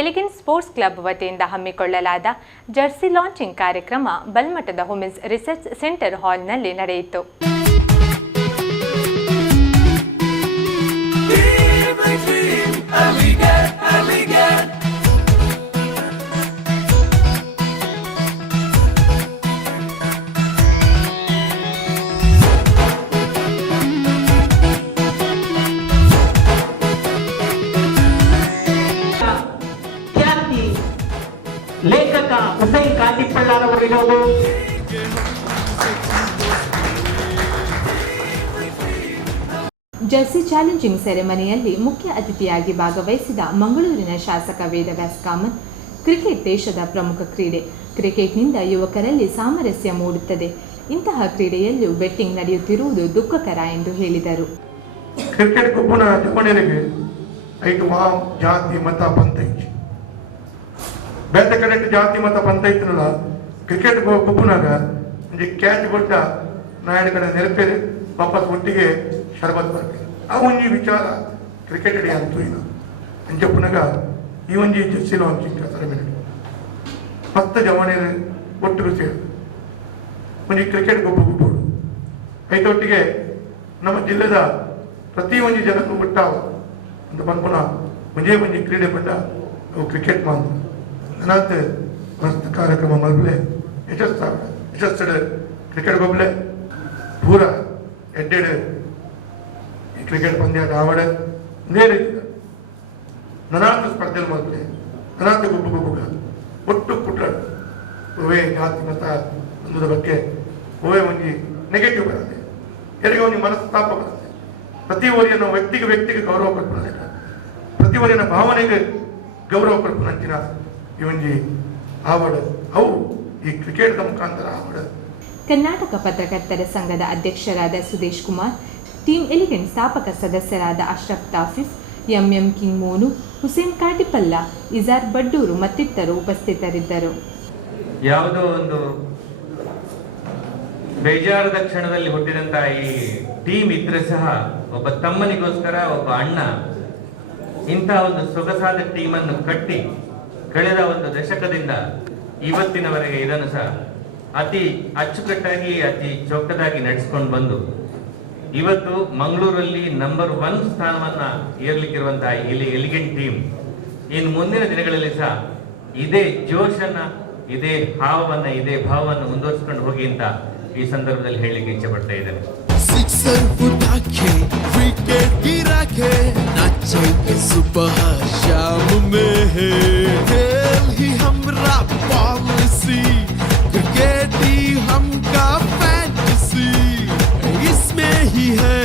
Elegant sports club ವತಿಯಿಂದ ಹಮ್ಮಿಕೊಳ್ಳಲಾದ Jersey launching ಕಾರ್ಯಕ್ರಮ ಬಲ್ಮಠದ women's research centre ಹಾಲ್ನಲ್ಲಿ ನಡೆಯಿತು. ಲೇಖಕ ಹುಸೇನ್ ಕಾಟಿಪಳ್ಳಾರವರಿರೋದು ಜರ್ಸಿ ಚಾಲೆಂಜಿಂಗ್ ಸೆರೆಮನಿಯಲ್ಲಿ ಮುಖ್ಯ ಅತಿಥಿಯಾಗಿ ಭಾಗವಹಿಸಿದ ಮಂಗಳೂರಿನ ಶಾಸಕ ವೇದವ್ಯಾಸ್ ಕಾಮತ್, ಕ್ರಿಕೆಟ್ ದೇಶದ ಪ್ರಮುಖ ಕ್ರೀಡೆ. ಕ್ರಿಕೆಟ್ನಿಂದ ಯುವಕರಲ್ಲಿ ಸಾಮರಸ್ಯ ಮೂಡುತ್ತದೆ. ಇಂತಹ ಕ್ರೀಡೆಯಲ್ಲೂ ಬೆಟ್ಟಿಂಗ್ ನಡೆಯುತ್ತಿರುವುದು ದುಃಖಕರ ಎಂದು ಹೇಳಿದರು. ಕ್ರಿಕೆಟ್ ಗುಂಪಿನ ಜಮಣರಿಗೆ ಐದು ಜಾತಿ ಮತ ಪಂಥ ಬೇರೆ ಕಡೆ ಜಾತಿ ಮತ ಪಂಥ ಇತ್ತಲ್ಲ, ಕ್ರಿಕೆಟ್ ಗುಂಪಿನಾಗ ಕ್ಯಾಚ್ ಕೊಟ್ಟ ನಾಯನ ಕಡೆ ನೆರಪೇರಿ ವಾಪಸ್ ಒಟ್ಟಿಗೆ ಶರಬತ್ ಬರ್ತಾರೆ. ಆ ಒಂಜಿ ವಿಚಾರ ಕ್ರಿಕೆಟ್ ಅಡಿ ಅಂತೂ ಇಲ್ಲ ಅಂಚಪ್ಪನಾಗ ಈ ಒಂಜಿ ಜರ್ಸಿ ಲಾಂಚಿಂಗ್ ಸೆರೆಮನಿ 10 ಜವಾನಿಯರು ಒಟ್ಟಿಗೆ ಸೇರಿ ಒಂಜಿ ಕ್ರಿಕೆಟ್ ಗುಂಪು ಐತೊಟ್ಟಿಗೆ ನಮ್ಮ ಜಿಲ್ಲೆದ ಪ್ರತಿ ಒಂಜಿ ಜನಕ್ಕೂ ಬಿಟ್ಟಾವ ಅಂತ ಬಂದ್ಪುನ ಒಂಜಿ ಕ್ರೀಡೆ ಬಿಟ್ಟ ಅವು ಕ್ರಿಕೆಟ್ ಮಾತ್ರ ಅನಾಥ ಮಸ್ತ್ ಕಾರ್ಯಕ್ರಮ ಮಲ್ಬಲೆ ಯಶಸ್ಸು ಕ್ರಿಕೆಟ್ ಗೊಬ್ಬಲೆ ಪೂರ ಎಡ್ಡೆಡು ಈ ಕ್ರಿಕೆಟ್ ಪಂದ್ಯಾಟ ಆವಡ ನೇರ ನನಾಥ ಸ್ಪರ್ಧೆಯಲ್ಲಿ ಮಲ್ಬಲೆ ನನಾಥ ಗುಬ್ಬ ಒಟ್ಟು ಪುಟ್ಟಾಡು ಓವೇ ಜಾತಿ ಮತ ಅನ್ನೋದ್ರ ಬಗ್ಗೆ ಓವೇ ಒಂಜಿ ನೆಗೆಟಿವ್ ಬರುತ್ತೆ, ಯಾರಿಗೆ ಒಂದು ಮನಸ್ತಾಪ ಬರುತ್ತೆ. ಪ್ರತಿ ಓರಿಯನ್ನು ವ್ಯಕ್ತಿಗೆ ಗೌರವ ಕೊಡ್ಪುಣ, ಪ್ರತಿ ಓರಿನ ಭಾವನೆಗೆ ಗೌರವ ಕೊಡ್ಪುಣ ಅಂಚಿನ ಈ ಒಂಜಿ ಆವಡ ಅವು ಈ ಕ್ರಿಕೆಟ್ ಮುಖಾಂತರ ಆವಡ. ಕರ್ನಾಟಕ ಪತ್ರಕರ್ತರ ಸಂಘದ ಅಧ್ಯಕ್ಷರಾದ ಸುದೇಶ್ ಕುಮಾರ್, ಟೀಮ್ ಎಲಿಗೆಂಟ್ ಸ್ಥಾಪಕ ಸದಸ್ಯರಾದ ಅಶ್ರಫ್ ತಾಫೀಫ್, ಎಂಎಂ ಕಿಂಗ್ ಮೋನು, ಹುಸೇನ್ ಕಾಟಿಪಲ್ಲ, ಇಜಾರ್ ಬಡ್ಡೂರು ಮತ್ತಿತರರು ಉಪಸ್ಥಿತರಿದ್ದರು. ಯಾವುದೋ ಒಂದು ಬೇಜಾರದ ಕ್ಷಣದಲ್ಲಿ ಹುಟ್ಟಿದಂತಹ ಈ ಟೀಮ್ ಇದ್ರೆ ಸಹ ಒಬ್ಬ ತಮ್ಮನಿಗೋಸ್ಕರ ಒಬ್ಬ ಅಣ್ಣ ಇಂತಹ ಒಂದು ಸೊಗಸಾದ ಟೀಮನ್ನು ಕಟ್ಟಿ ಕಳೆದ ಒಂದು ದಶಕದಿಂದ ಇವತ್ತಿನವರೆಗೆ ಇದನ್ನು ಸಹ ಅತಿ ಅಚ್ಚುಕಟ್ಟಾಗಿ ಅತಿ ಚೊಕ್ಕದಾಗಿ ನಡೆಸಿಕೊಂಡು ಬಂದು ಇವತ್ತು ಮಂಗಳೂರಲ್ಲಿ ನಂಬರ್ 1 ಸ್ಥಾನವನ್ನ ಏರ್ಲಿಕ್ಕಿರುವಂತಹ ಎಲಿಗೆಂಟ್ ಟೀಮ್ ಇನ್ನು ಮುಂದಿನ ದಿನಗಳಲ್ಲಿ ಸಹ ಇದೇ ಜೋಶನ್ನ, ಇದೇ ಹಾವವನ್ನ, ಇದೇ ಭಾವವನ್ನು ಮುಂದುವರಿಸಿಕೊಂಡು ಹೋಗಿ ಅಂತ ಈ ಸಂದರ್ಭದಲ್ಲಿ ಹೇಳಲಿಕ್ಕೆ ಇಚ್ಛೆ ಪಡ್ತಾ ಇದ್ದೇನೆ. सिक्सर उठा के विकेट गिरा के नाचेंगे सुबह शाम में है खेल ही हमरा पॉलिसी क्रिकेट ही हमका फैंटेसी इसमें ही है